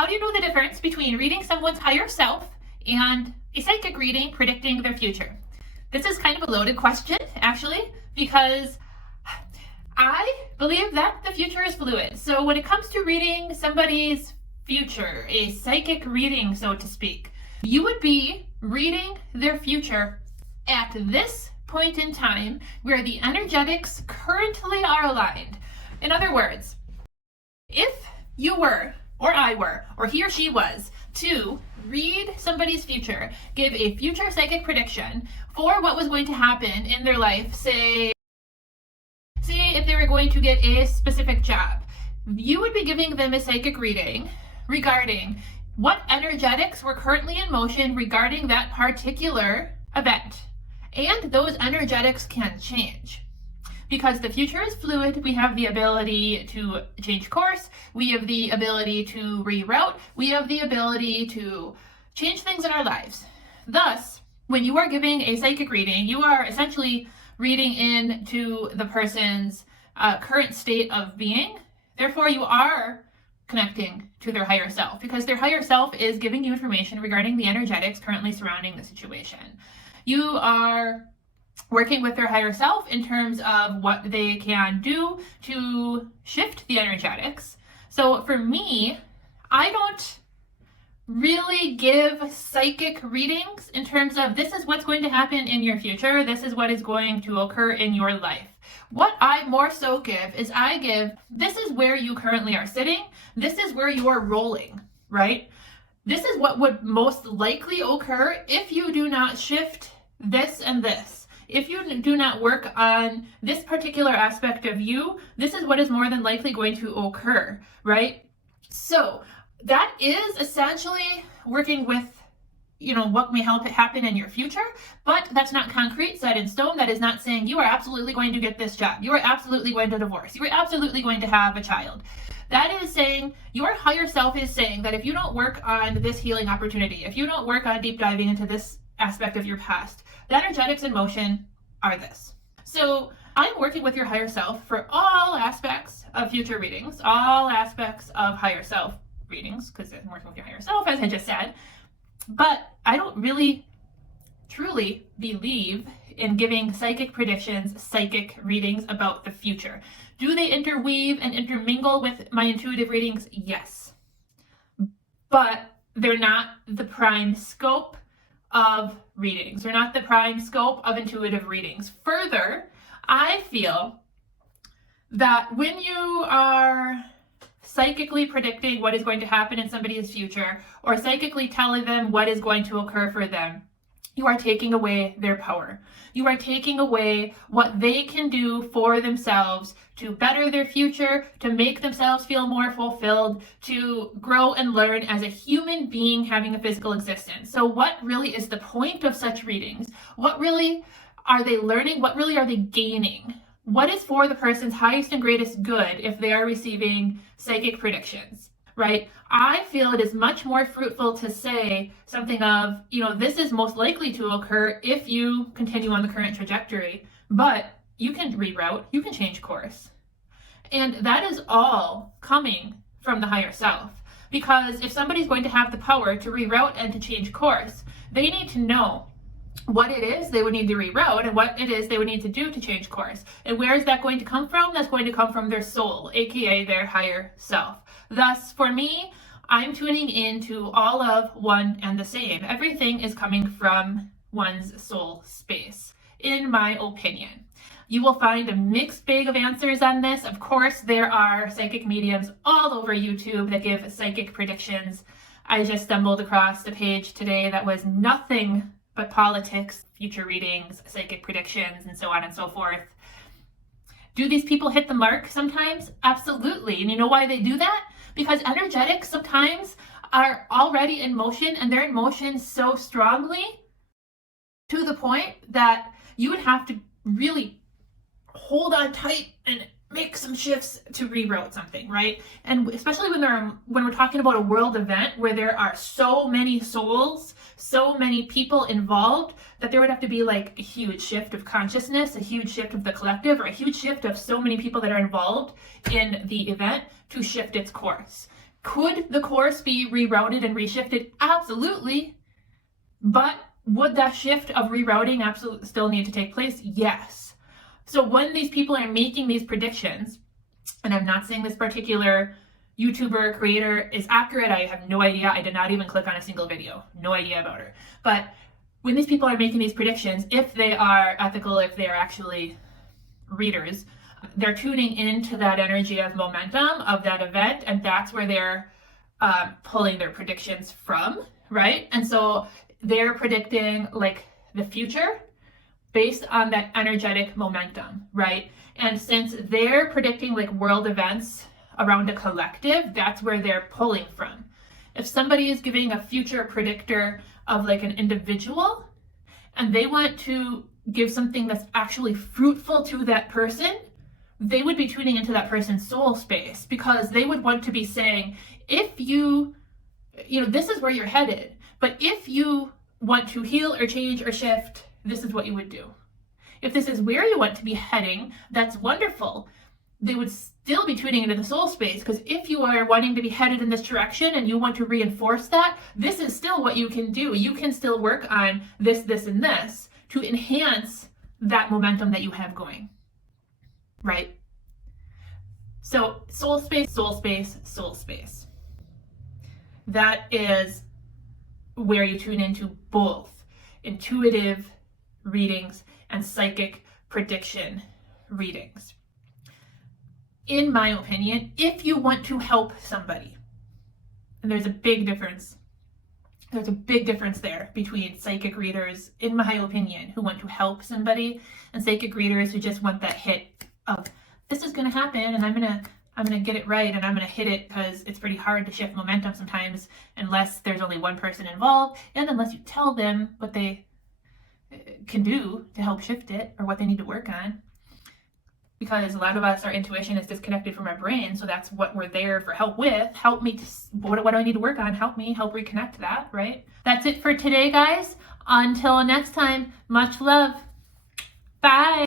How do you know the difference between reading someone's higher self and a psychic reading predicting their future? This is kind of a loaded question, actually, because I believe that the future is fluid. So when it comes to reading somebody's future, a psychic reading, so to speak, you would be reading their future at this point in time where the energetics currently are aligned. In other words, if you were, or I were, or he or she was, to read somebody's future, give a future psychic prediction for what was going to happen in their life, say if they were going to get a specific job, you would be giving them a psychic reading regarding what energetics were currently in motion regarding that particular event. And those energetics can change. Because the future is fluid, we have the ability to change course, we have the ability to reroute, we have the ability to change things in our lives. Thus, when you are giving a psychic reading, you are essentially reading into the person's current state of being. Therefore, you are connecting to their higher self, because their higher self is giving you information regarding the energetics currently surrounding the situation. You are working with their higher self in terms of what they can do to shift the energetics. So for me, I don't really give psychic readings in terms of this is what's going to happen in your future, this is what is going to occur in your life. What I more so give is I give, this is where you currently are sitting, this is where you are rolling, right? This is what would most likely occur if you do not shift this and this. If you do not work on this particular aspect of you, this is what is more than likely going to occur, right? So that is essentially working with, what may help it happen in your future, but that's not concrete, set in stone. That is not saying you are absolutely going to get this job. You are absolutely going to divorce. You are absolutely going to have a child. That is saying your higher self is saying that if you don't work on this healing opportunity, if you don't work on deep diving into this aspect of your past, the energetics in motion are this. So I'm working with your higher self for all aspects of future readings, all aspects of higher self readings, because I'm working with your higher self, as I just said. But I don't really truly believe in giving psychic predictions, psychic readings about the future. Do they interweave and intermingle with my intuitive readings? Yes. But they're not the prime scope of readings. They're not the prime scope of intuitive readings. Further, I feel that when you are psychically predicting what is going to happen in somebody's future, or psychically telling them what is going to occur for them, you are taking away their power. You are taking away what they can do for themselves to better their future, to make themselves feel more fulfilled, to grow and learn as a human being having a physical existence. So what really is the point of such readings? What really are they learning? What really are they gaining? What is for the person's highest and greatest good if they are receiving psychic predictions, right? I feel it is much more fruitful to say something of, this is most likely to occur if you continue on the current trajectory, but you can reroute, you can change course. And that is all coming from the higher self. Because if somebody's going to have the power to reroute and to change course, they need to know what it is they would need to reroute and what it is they would need to do to change course. And where is that going to come from? That's going to come from their soul, aka their higher self. Thus, for me, I'm tuning into all of one and the same. Everything is coming from one's soul space, in my opinion. You will find a mixed bag of answers on this. Of course, there are psychic mediums all over YouTube that give psychic predictions. I just stumbled across a page today that was nothing but politics, future readings, psychic predictions, and so on and so forth. Do these people hit the mark sometimes? Absolutely. And you know why they do that? Because energetics sometimes are already in motion, and they're in motion so strongly to the point that you would have to really hold on tight and make some shifts to reroute something, right? And especially when we're talking about a world event where there are so many souls, so many people involved, that there would have to be like a huge shift of consciousness, a huge shift of the collective, or a huge shift of so many people that are involved in the event to shift its course. Could the course be rerouted and reshifted? Absolutely. But would that shift of rerouting absolutely still need to take place? Yes. So when these people are making these predictions, and I'm not saying this particular YouTuber creator is accurate, I have no idea. I did not even click on a single video. No idea about her. But when these people are making these predictions, if they are ethical, if they are actually readers, they're tuning into that energy of momentum of that event, and that's where they're pulling their predictions from, right? And so they're predicting like the future based on that energetic momentum, right? And since they're predicting like world events around a collective, that's where they're pulling from. If somebody is giving a future predictor of like an individual and they want to give something that's actually fruitful to that person, they would be tuning into that person's soul space, because they would want to be saying, if you know, this is where you're headed, but if you want to heal or change or shift, this is what you would do. If this is where you want to be heading, that's wonderful. They would still be tuning into the soul space, because if you are wanting to be headed in this direction and you want to reinforce that, this is still what you can do. You can still work on this, this, and this to enhance that momentum that you have going. Right? So soul space, soul space, soul space. That is where you tune into both intuitive readings and psychic prediction readings. In my opinion, if you want to help somebody, and there's a big difference there between psychic readers, in my opinion, who want to help somebody, and psychic readers who just want that hit of, this is going to happen and I'm going to get it right and I'm going to hit it, because it's pretty hard to shift momentum sometimes unless there's only one person involved, and unless you tell them what they can do to help shift it or what they need to work on. Because a lot of us, our intuition is disconnected from our brain, so that's what we're there for help with. Help me, what do I need to work on? Help me, help reconnect that, right? That's it for today, guys. Until next time, much love. Bye.